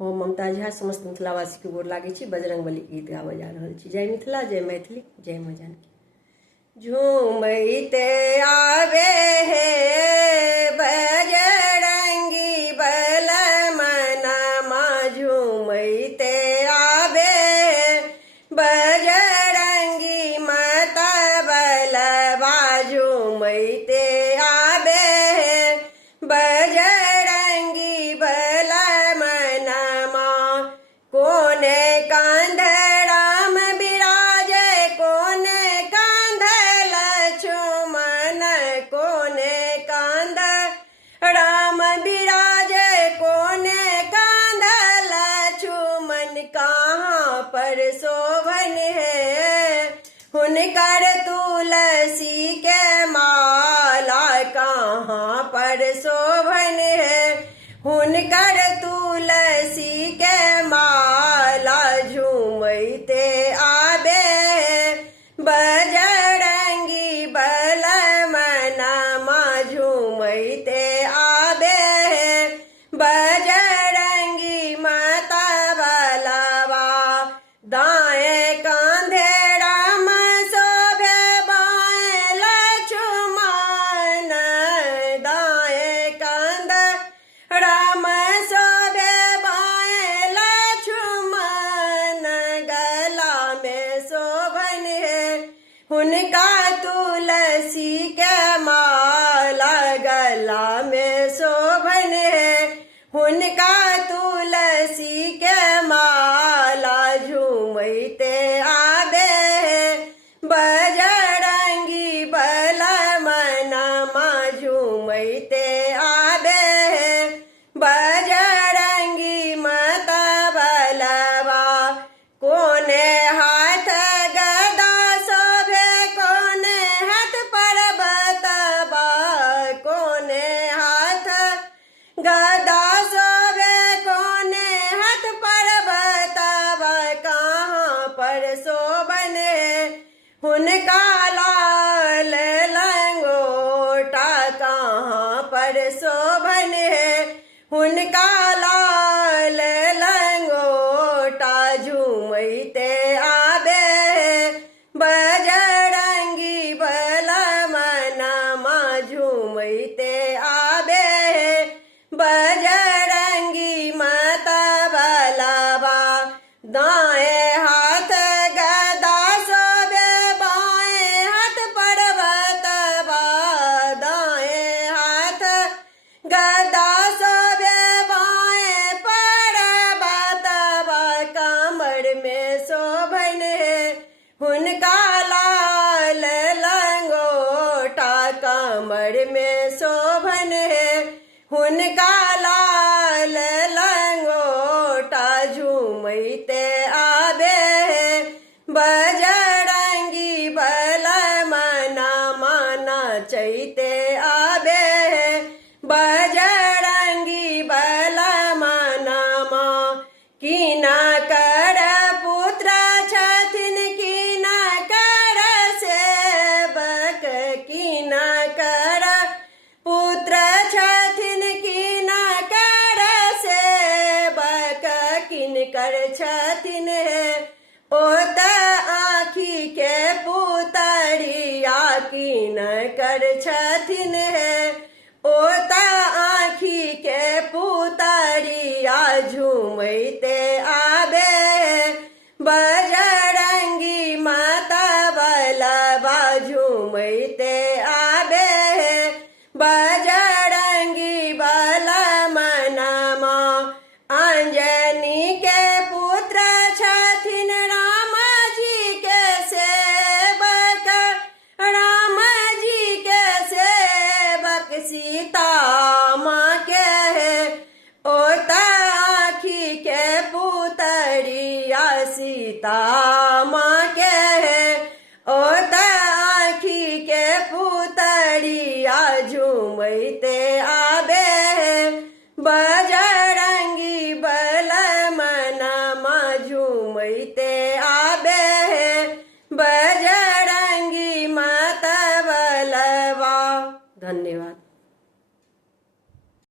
हम ममता झा समस्त मिथिलावासी के गोर लागे छी। बजरंगबली गीत गाबऽ जा रहल छी। जय मिथिला, जय मैथिली, जय माँ जानकी। झूमैते आवे हे बजरंगी बलमनमा, झूमैते आवे बजरंगी मतबलवा, झूमैते आवे बजरंगी बलमनमा। कोने कांध राम बिराजे, कोने कांध लक्ष्मण, कोने कांध राम बिराजे, कोने कांध लक्ष्मण। कहाँ पर शोभन है हुनकर तुलसी के माला, कहाँ पर शोभन है हुनकर तुलसी के माला। झूमैते आवे बजरंगी बलमनमा, झूमैते आवे बजरंगी मतबलवा। दाएं कांधे राम शोभे, बाएं लक्ष्मण, दाएं कांध राम शोभे, बाएं लक्ष्मण। गला में शोभन है हुनका तुलसी के माला, गला में शोभन है हुनका तुलसी के माला। झूमैते आवे बजरंगी बलमनमा, झूमैते आवे बजरंगी मतबलवा। कोने हाथ गदा शोभे, कोने हाथ पर्वतवा, कोने हाथ गदा शोभे, कोने हाथ पर्वतवा। कहाँ पर शोभन है हुनका लाल लंगोटा, कहाँ पर शोभन है हुनका लाल लंगोटा। झूमैते आवे बजरंगी बलमनमा, झूमैते आवे बजरंगी मतबलवा। दाएं हाथ गदा शोभे, बाएं हाथ पर्वतवा, दाएं हाथ गदा शोभे, बाएं पर्वतवा। कमर में शोभन है हुनका लाल लंगोटा, कमर में शोभन है हुनका लाल लंगोटा। झूमैते आवे बजरंगी बलमनमा, नाचैते आवे बजरंगी बलमनमा। कीना कर पुत्र छथिन, कीना कर सेवक, कीना कर पुत्र छथिन, कीना कर सेवक। किनकर छथिन है ओत आँखी के पुतरिया, किनकर छथिन है ओत आँखी के पुतरिया। झूमैते आवे बजरंगी मतबलवा, झूमैते आवे बजरंगी बलमनमा। अंजनी के पुत्र छथिन राम जी के सेवक, राम जी के सेवक। सीता माँ के है ओत आँखी के पुतरिया, सीता